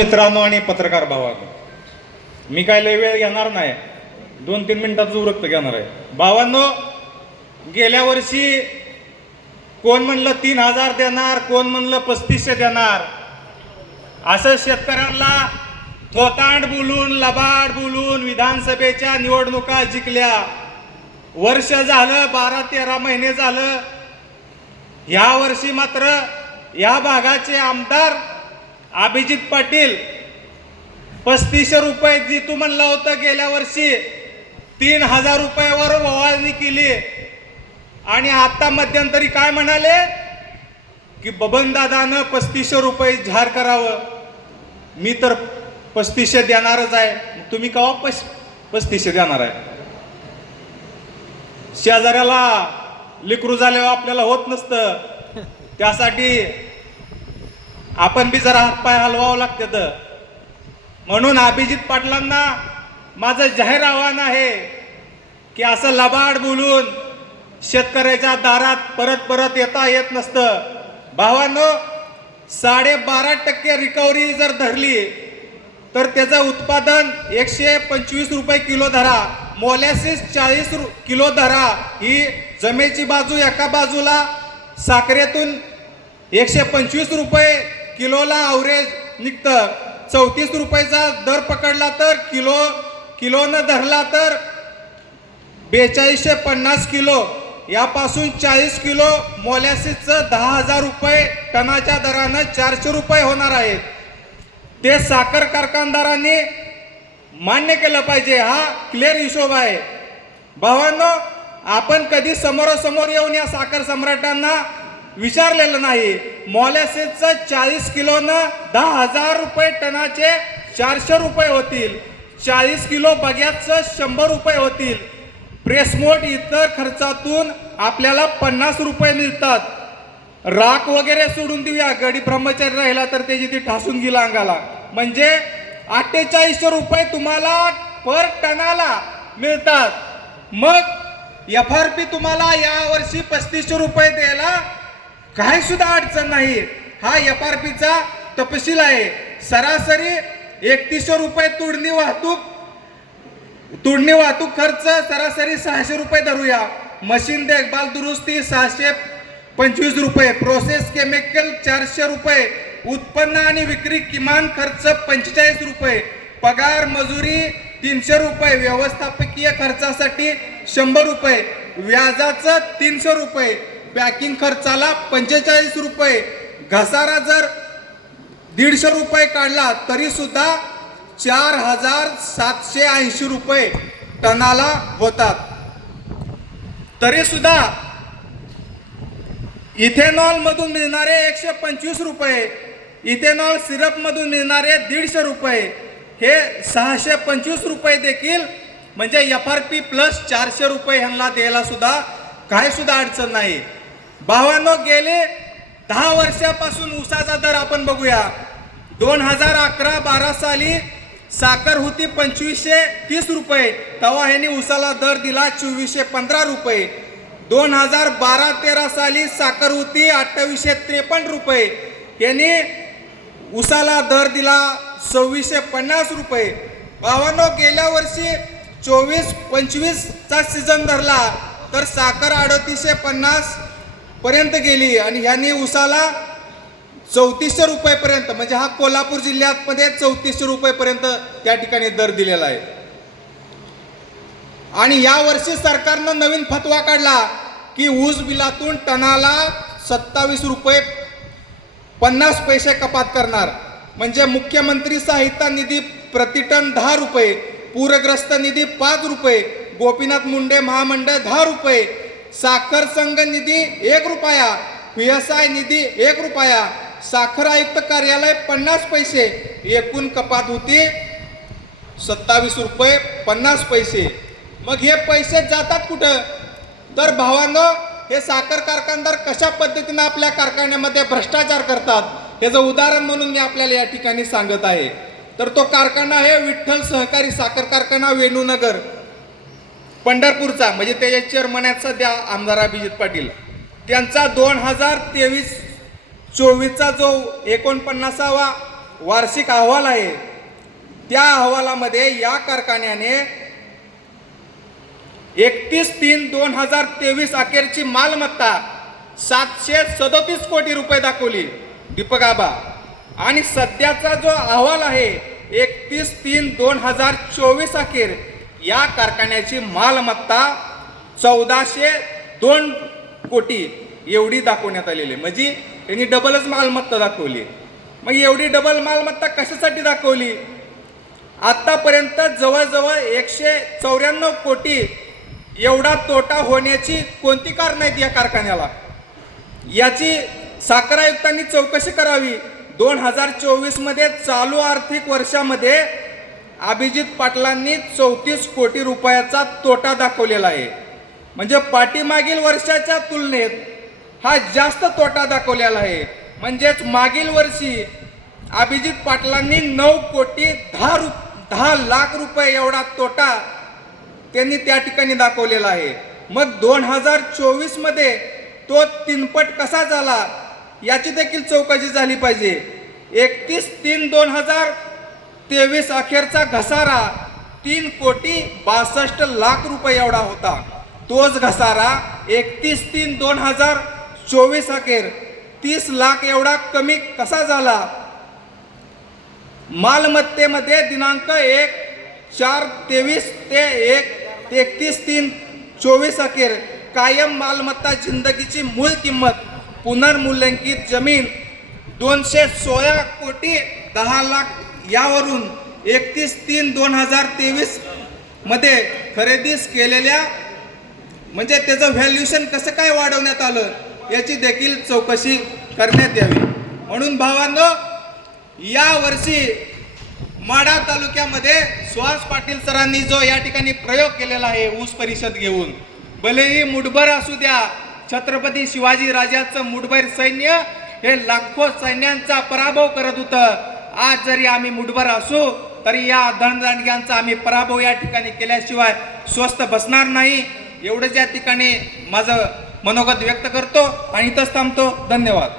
मित्रांनो आणि पत्रकार भावांनो मी काय लय वेळ घेणार नाही. दोन तीन मिनिटाचं वृत्त घेणार आहे. भावांनो गेल्या वर्षी कोण म्हणलं तीन हजार देणार कोण म्हणलं पस्तीसशे देणार? असं शेतकऱ्यांना थोतांड बोलून लबाड बोलून विधानसभेच्या निवडणुका जिंकल्या. वर्ष झालं बारा तेरा महिने झालं. ह्या वर्षी मात्र या भागाचे आमदार अभिजित पाटील पस्तीसशे रुपये जी तू म्हणला होतं गेल्या वर्षी तीन हजार रुपयावर ओवाळणी केली. आणि आता मध्यंतरी काय म्हणाले? की बबनदादानं पस्तीसशे रुपये झार करावं. मी तर पस्तीसशे देणारच आहे. तुम्ही कवा पस पस्तीसशे देणार आहे? शेजाऱ्याला लिकरू झाल्यावर आपल्याला होत नसतं. त्यासाठी आपण बी जरा हातपाय हलवावं लागतं म्हणून अभिजित पाटलांना माझं जाहीर आव्हान आहे की असं लबाड बोलून शेतकऱ्याच्या दारात परत परत येता येत नसतं. भावांनो साडेबारा टक्के रिकव्हरी जर धरली तर त्याचं उत्पादन एकशे पंचवीस रुपये किलो धरा. मोलॅसिस चाळीस रु- किलो धरा. ही जमेची बाजू एका बाजूला साखरेतून एकशे पंचवीस रुपये किलोला अवरेज निघतं. चौतीस रुपयाचा दर पकडला तर किलो किलोनं धरला तर बेचाळीसशे पन्नास किलो. यापासून चाळीस किलो मोलॅसिसचं दहा हजार रुपये टनाच्या दरानं चारशे रुपये होणार आहेत. ते साखर कारखानदारांनी मान्य केलं पाहिजे. हा क्लिअर हिशोब आहे. भावांनो आपण कधी समोरासमोर येऊन या साखर सम्राटांना विचारलेलं नाही. मॉलॅसिसचं चाळीस किलोनं दहा हजार रुपये टनाचे चारशे रुपये होतील. चाळीस किलो बग्याचं शंभर रुपये होतील. प्रेसमोट इतर खर्चातून आपल्याला पन्नास रुपये मिळतात. राख वगैरे सोडून देऊया. गडी ब्रह्मचारी राहिला तर त्याची ती ठासून गेला अंगाला. म्हणजे अठ्ठेचाळीसशे रुपये तुम्हाला पर टनाला मिळतात. मग एफ आर पी तुम्हाला या वर्षी पस्तीसशे रुपये द्यायला काही सुद्धा अडचण नाही. हा एफ आर पीचा तपशील आहे. सरासरी एकतीसशे रुपये तोडणी वाहतूक तोडणी वाहतूक खर्च सरासरी सहाशे रुपये धरूया. मशीन देखभाल दुरुस्ती सहाशे पंचवीस रुपये. प्रोसेस केमिकल चारशे रुपये. उत्पन्न आणि विक्री किमान खर्च पंचेचाळीस रुपये. पगार मजुरी तीनशे रुपये. व्यवस्थापकीय खर्चासाठी शंभर रुपये. व्याजाचं तीनशे रुपये. पॅकिंग खर्चाला पंचेचाळीस रुपये. घसारा जर दीडशे रुपये काढला तरीसुद्धा चार हजार सातशे ऐंशी रुपये टनाला होतात. तरीसुद्धा इथेनॉलमधून मिळणारे एकशे पंचवीस रुपये इथेनॉल सिरपमधून मिळणारे दीडशे रुपये हे सहाशे पंचवीस रुपये देखील म्हणजे एफ आर पी प्लस चारशे रुपये ह्यांना द्यायला सुद्धा सुद्धा अडचण नाही. भावांनो गेले दहा वर्षापासून ऊसाचा दर आपण बघूया. दोन हजार अकरा बारा साली साखर होती पंचवीसशे तीस रुपये तेव्हा ह्यांनी उसाला दर दिला चोवीसशे पंधरा रुपये. दोन हजार बारा तेरा साली साखर होती अठ्ठावीसशे त्रेपन्न रुपये यांनी उसाला दर दिला सव्वीसशे पन्नास रुपये. भावांनो गेल्या वर्षी चोवीस पंचवीसचा सीझन धरला तर साखर अडतीसशे पन्नास पर्यंत गेली आणि ह्यांनी उसाला चौतीसशे रुपयेपर्यंत म्हणजे हा कोल्हापूर जिल्ह्यात मध्ये चौतीसशे रुपयेपर्यंत त्या ठिकाणी दर दिलेला आहे. आणि या वर्षी सरकारनं नवीन फतवा काढला की ऊस बिलातून टनाला सत्तावीस रुपये पन्नास पैसे कपात करणार. म्हणजे मुख्यमंत्री साहित्य निधी प्रतिटन दहा रुपये पूरग्रस्त निधी पाच रुपये गोपीनाथ मुंडे महामंडळ दहा रुपये साखर संघ निधी एक रुपया पी एस आय निधी एक रुपया साखर आयुक्त कार्यालय पन्नास पैसे एकूण कपात होती सत्तावीस रुपये पन्नास पैसे. मग हे पैसे जातात कुठं? तर भावांनो हे साखर कारखानदार कशा पद्धतीनं आपल्या कारखान्यामध्ये भ्रष्टाचार करतात याचं उदाहरण म्हणून मी आपल्याला या ठिकाणी सांगत आहे. तर तो कारखाना आहे विठ्ठल सहकारी साखर कारखाना वेणूनगर. पंढरपूरचा म्हणजे त्याच्या चेअरमन आहेत सध्या आमदार अभिजित पाटील. त्यांचा दोन हजार तेवीस चोवीसचा जो एकोणपन्नासावा वार्षिक अहवाल आहे त्या अहवालामध्ये या कारखान्याने एकतीस तीन दोन हजार तेवीस अखेरची मालमत्ता सातशे सदोतीस कोटी रुपये दाखवली. दीपक आबा. आणि सध्याचा जो अहवाल आहे एकतीस तीन दोन हजार चोवीस अखेर या कारखान्याची मालमत्ता चौदाशे दोन कोटी एवढी दाखवण्यात आलेली आहे. म्हणजे त्यांनी डबलच मालमत्ता दाखवली मग एवढी डबल मालमत्ता कशासाठी दाखवली? आतापर्यंत जवळजवळ एकशे चौऱ्याण्णव कोटी एवढा तोटा होण्याची कोणती कारण आहेत या कारखान्याला? याची साखर आयुक्तांनी चौकशी करावी. दोन हजार चोवीसमध्ये चालू आर्थिक वर्षामध्ये अभिजित पाटलांनी चौतीस कोटी रुपयाचा तोटा दाखवलेला आहे. म्हणजे पाठीमागील वर्षाच्या तुलनेत हा जास्त तोटा दाखवलेला आहे. म्हणजेच मागील वर्षी अभिजित पाटलांनी नऊ कोटी दहा रु दहा लाख रुपये एवढा तोटा त्यांनी त्या ठिकाणी दाखवलेला आहे. मग दोन हजार चोवीसमध्ये तो तीनपट कसा झाला? याची देखील चौकशी झाली पाहिजे. एकतीस तीन दोन हजार तेवीस अखेरचा घसारा तीन कोटी बासष्ट लाख रुपये एवढा होता. तोच घसारा एकतीस तीन दोन हजार चोवीस अखेर तीस लाख एवढा कमी कसा झाला? मालमत्तेमध्ये दिनांक एक चार तेवीस ते एक एकतीस तीन चोवीस अखेर कायम मालमत्ता जिंदगीची मूळ किंमत पुनर्मूल्यांकित जमीन दोनशे सोळा कोटी दहा लाख यावरून एकतीस तीन दोन हजार तेवीसमध्ये खरेदीस केलेल्या म्हणजे त्याचं व्हॅल्युएशन कसं काय वाढवण्यात आलं याची देखील चौकशी करण्यात यावी. म्हणून भावांनो या वर्षी माढा तालुक्यामध्ये सुहास पाटील सरांनी जो या ठिकाणी प्रयोग केलेला आहे ऊस परिषद घेऊन भलेही मुठभर असू द्या छत्रपती शिवाजी राजाचं मुठभर सैन्य हे लाखो सैन्यांचा पराभव करत होतं आज जरी आम्ही मुठभर असू तरी या धनदांडग्यांचा आम्ही पराभव या ठिकाणी केल्याशिवाय स्वस्त बसणार नाही. एवढंच या ठिकाणी माझं मनोगत व्यक्त करतो आणि इथंच थांबतो. धन्यवाद.